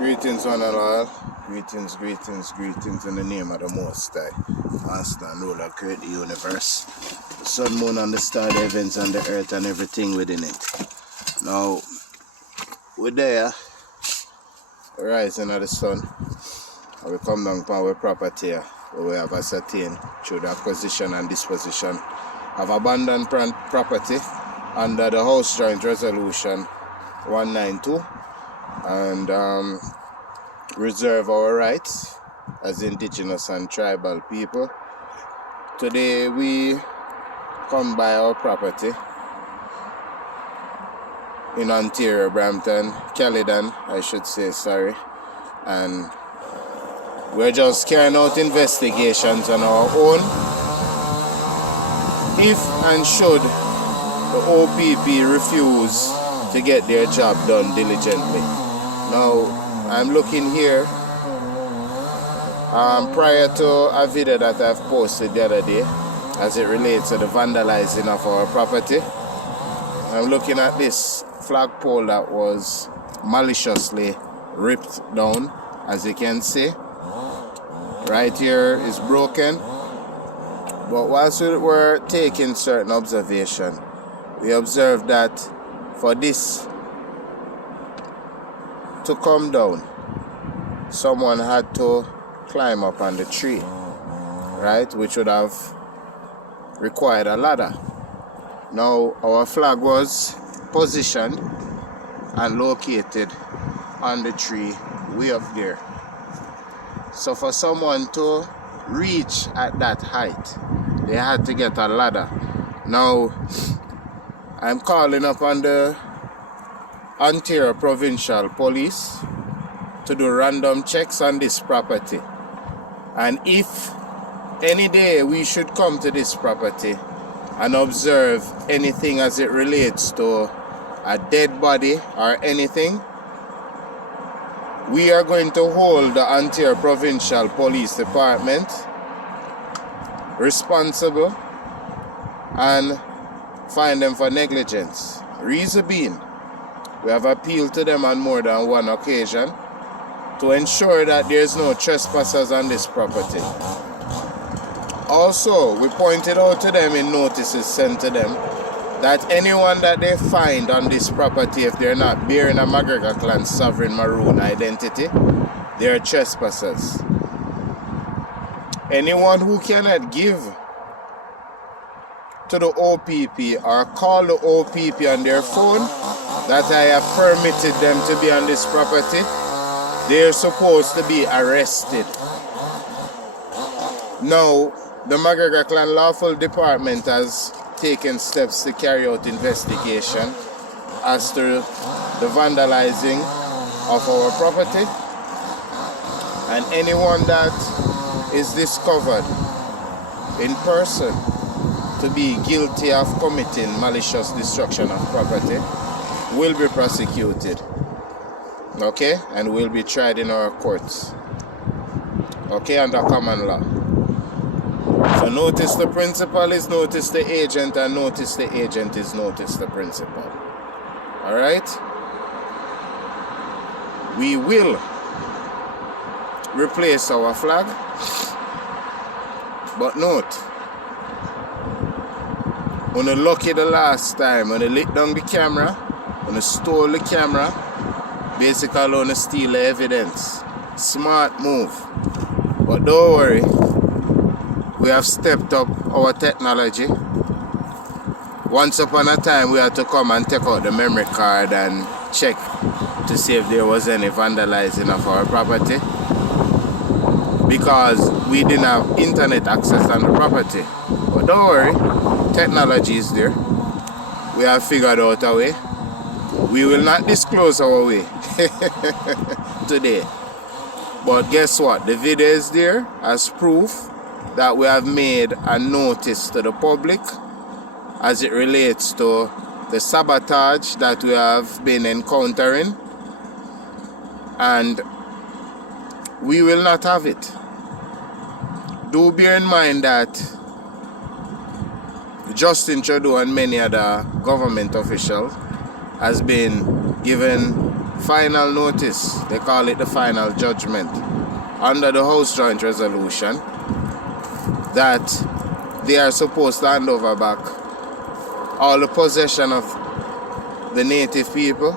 Greetings, one and all. Greetings, greetings, greetings in the name of the Most High. Master and ruler, create the universe. The sun, moon, and the star, the heavens, and the earth, and everything within it. Now, we're there, rising of the sun. And we come down upon our property where we have ascertained through the acquisition and disposition of abandoned property under the House Joint Resolution 192. And reserve our rights as indigenous and tribal people. Today we come by our property in Ontario, Brampton, Caledon, I should say, sorry, and we're just carrying out investigations on our own. If and should the OPP refuse to get their job done diligently. Now, I'm looking here prior to a video that I've posted the other day as it relates to the vandalizing of our property. I'm looking at this flagpole that was maliciously ripped down, as you can see. Right here is broken. But whilst we were taking certain observation, we observed that for this to come down, someone had to climb up on the tree, right, which would have required a ladder. Now our flag was positioned and located on the tree way up there. So for someone to reach at that height, they had to get a ladder. Now I'm calling upon the Ontario Provincial Police to do random checks on this property. And if any day we should come to this property and observe anything as it relates to a dead body or anything, we are going to hold the Ontario Provincial Police Department responsible and fine them for negligence. Reason being, we have appealed to them on more than one occasion to ensure that there is no trespassers on this property. Also, we pointed out to them in notices sent to them that anyone that they find on this property, if they're not bearing a McGregor clan sovereign Maroon identity, they're trespassers. Anyone who cannot give to the OPP or call the OPP on their phone that I have permitted them to be on this property, they're supposed to be arrested. Now, the McGregor Clan Lawful Department has taken steps to carry out investigation as to the vandalizing of our property, and anyone that is discovered in person to be guilty of committing malicious destruction of property will be prosecuted, okay, and will be tried in our courts, okay, under common law. So notice the principal is notice the agent, and notice the agent is notice the principal. Alright? We will replace our flag, but note, when you lucky the last time, when you lit down the camera, when you stole the camera, basically when you steal the evidence. Smart move. But don't worry, we have stepped up our technology. Once upon a time, we had to come and take out the memory card and check to see if there was any vandalizing of our property, because we didn't have internet access on the property. But don't worry, technology is there. We have figured out a way. We will not disclose our way today. But guess what? The video is there as proof that we have made a notice to the public as it relates to the sabotage that we have been encountering, and we will not have it. Do bear in mind that Justin Trudeau and many other government officials has been given final notice, they call it the final judgment, under the House Joint Resolution, that they are supposed to hand over back all the possession of the native people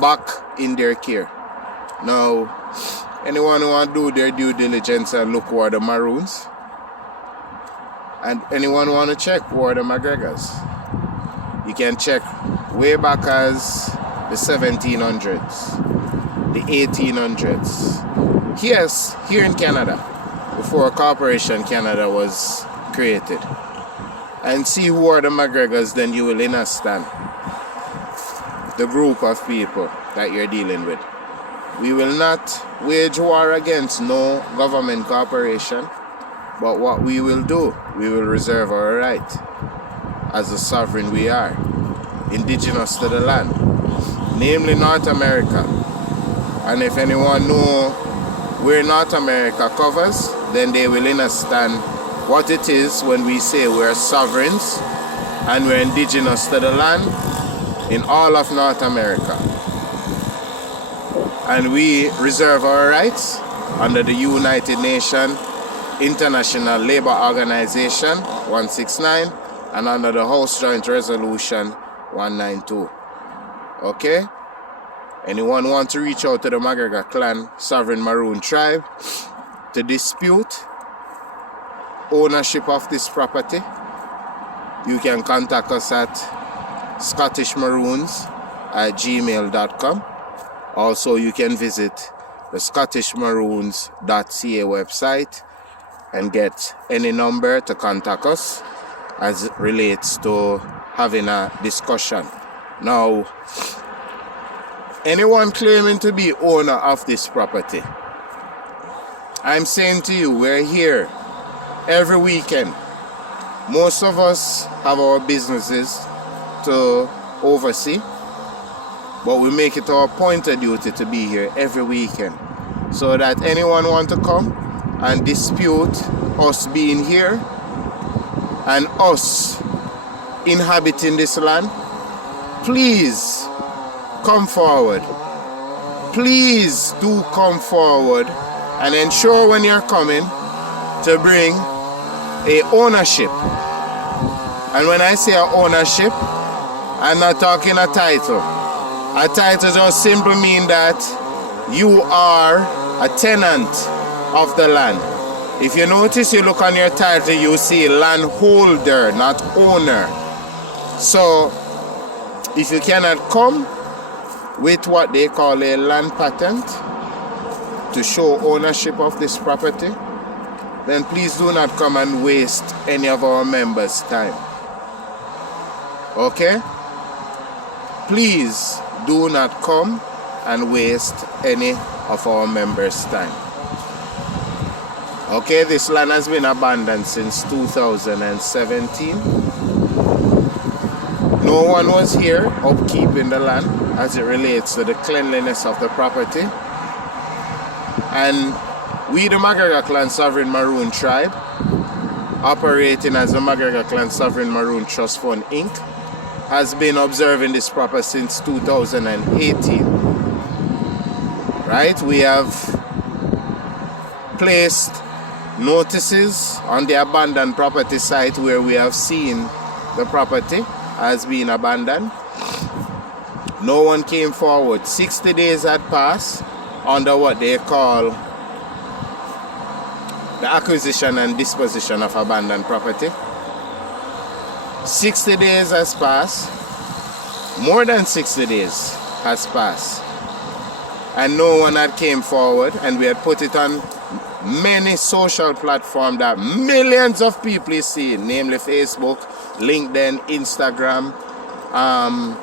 back in their care. Now, anyone who want to do their due diligence and look who are the Maroons, and anyone who want to check who are the McGregors, you can check way back as the 1700s, the 1800s. Yes, here in Canada, before Corporation Canada was created. And see who are the McGregors, then you will understand the group of people that you're dealing with. We will not wage war against no government corporation, but what we will do, we will reserve our right as the sovereign we are, indigenous to the land, namely North America. And if anyone know where North America covers, then they will understand what it is when we say we're sovereigns and we're indigenous to the land in all of North America. And we reserve our rights under the United Nations International Labour Organization 169 and under the House Joint Resolution 192. Okay? Anyone want to reach out to the McGregor clan sovereign Maroon tribe to dispute ownership of this property, you can contact us at scottishmaroons@gmail.com. Also, you can visit the scottishmaroons.ca website and get any number to contact us as it relates to having a discussion. Now, anyone claiming to be owner of this property, I'm saying to you, we're here every weekend. Most of us have our businesses to oversee, but we make it our appointed duty to be here every weekend, so that anyone want to come and dispute us being here and us inhabiting this land, please come forward. Please do come forward and ensure when you're coming to bring a ownership. And when I say a ownership, I'm not talking a title. A title just simply mean that you are a tenant of the land. If you notice, you look on your title, you see landholder, not owner. So if you cannot come with what they call a land patent to show ownership of this property, then please do not come and waste any of our members' time. Okay? Please do not come and waste any of our members' time. Okay, this land has been abandoned since 2017. No one was here upkeeping the land as it relates to the cleanliness of the property. And we, the McGregor Clan Sovereign Maroon Tribe, operating as the McGregor Clan Sovereign Maroon Trust Fund, Inc., has been observing this property since 2018. Right? We have placed notices on the abandoned property site where we have seen the property has been abandoned. No one came forward. 60 days had passed under what they call the acquisition and disposition of abandoned property. 60 days has passed. More than 60 days has passed. And no one had came forward, and we had put it on many social platforms that millions of people see, namely Facebook, LinkedIn, Instagram,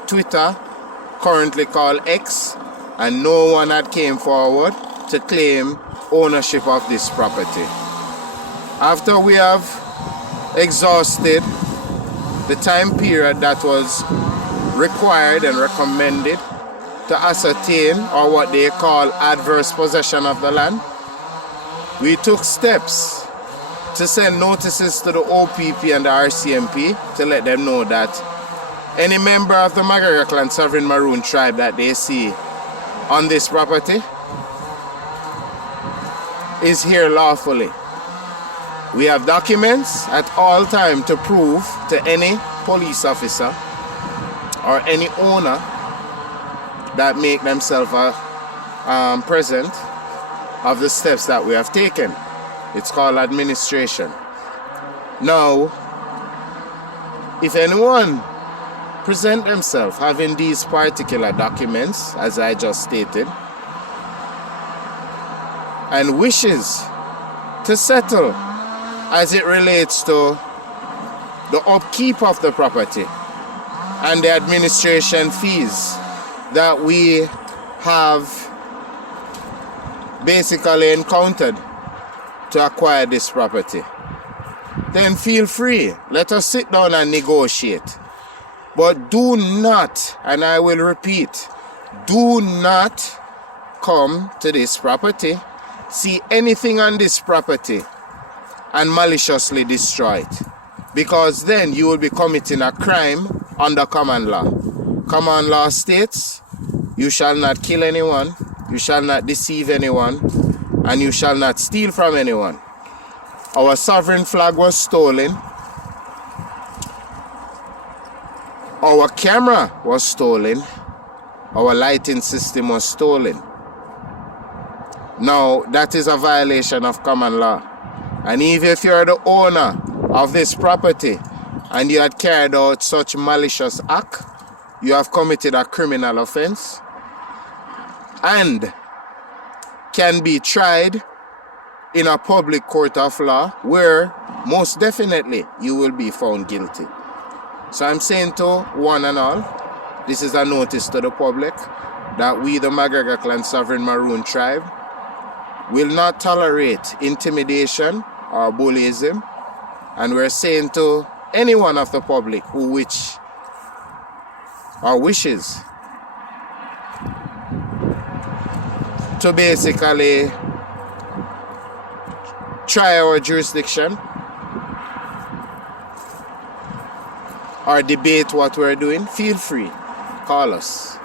Twitter, currently called X, and no one had came forward to claim ownership of this property. After we have exhausted the time period that was required and recommended to ascertain, or what they call adverse possession of the land, we took steps to send notices to the OPP and the RCMP to let them know that Any member of the McGregor clan sovereign Maroon tribe that they see on this property is here lawfully. We have documents at all time to prove to any police officer or any owner that make themselves present of the steps that we have taken. It's called administration. Now, if anyone present themselves having these particular documents, as I just stated, and wishes to settle as it relates to the upkeep of the property and the administration fees that we have basically encountered to acquire this property, then feel free. Let us sit down and negotiate. But do not, and I will repeat, do not come to this property, see anything on this property, and maliciously destroy it. Because then you will be committing a crime under common law. Common law states, you shall not kill anyone, you shall not deceive anyone, and you shall not steal from anyone. Our sovereign flag was stolen. Our camera was stolen. Our lighting system was stolen. Now, that is a violation of common law. And even if you're the owner of this property and you had carried out such malicious act, you have committed a criminal offense and can be tried in a public court of law where most definitely you will be found guilty. So I'm saying to one and all, this is a notice to the public that we, the McGregor clan sovereign Maroon tribe, will not tolerate intimidation or bullyism, and we're saying to anyone of the public who wishes to basically try our jurisdiction or debate what we're doing, feel free. Call us.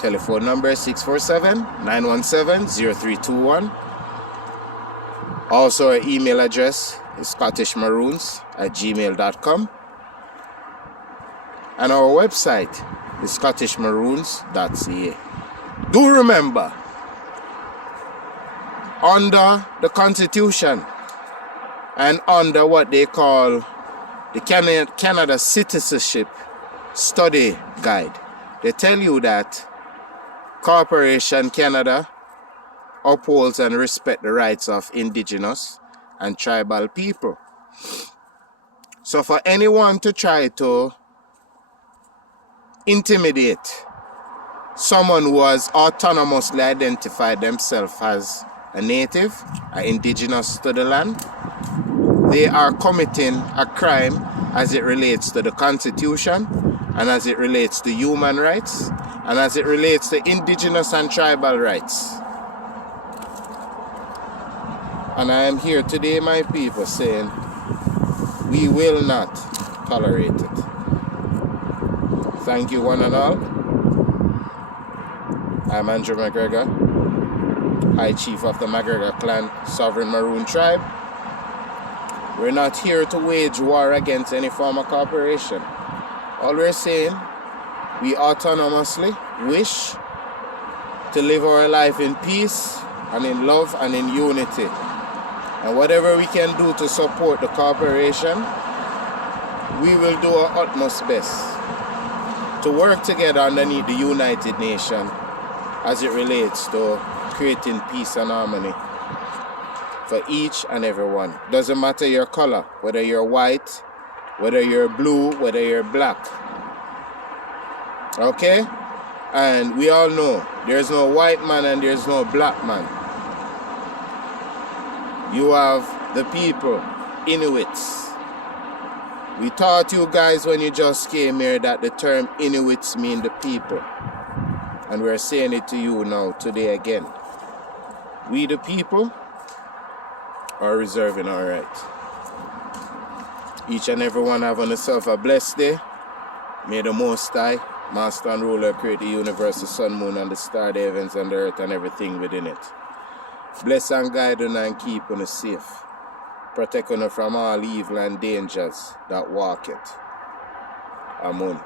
Telephone number 647-917-0321. Also, our email address is scottishmaroons@gmail.com. And our website is scottishmaroons.ca. Do remember, under the Constitution and under what they call the Canada Citizenship Study Guide, they tell you that Corporation Canada upholds and respects the rights of indigenous and tribal people. So for anyone to try to intimidate someone who has autonomously identified themselves as a native, an indigenous to the land, they are committing a crime as it relates to the Constitution and as it relates to human rights and as it relates to indigenous and tribal rights. And I am here today, my people, saying we will not tolerate it. Thank you, one and all. I'm Andrew McGregor, High Chief of the McGregor clan, Sovereign Maroon tribe. We're not here to wage war against any form of corporation. All we're saying, we autonomously wish to live our life in peace and in love and in unity. And whatever we can do to support the corporation, we will do our utmost best to work together underneath the United Nations as it relates to creating peace and harmony for each and every one. Doesn't matter your color, whether you're white, whether you're blue, whether you're black. Okay? And we all know there's no white man and there's no black man. You have the people, Inuits. We taught you guys when you just came here that the term Inuits mean the people. And we're saying it to you now, today again. We the people are reserving our right. Each and every one have on yourself a blessed day. May the Most High, Master and Ruler, create the universe, the sun, moon, and the star, the heavens, and the earth, and everything within it. Bless and guide you and keep you safe. Protect you from all evil and dangers that walk it. Amun.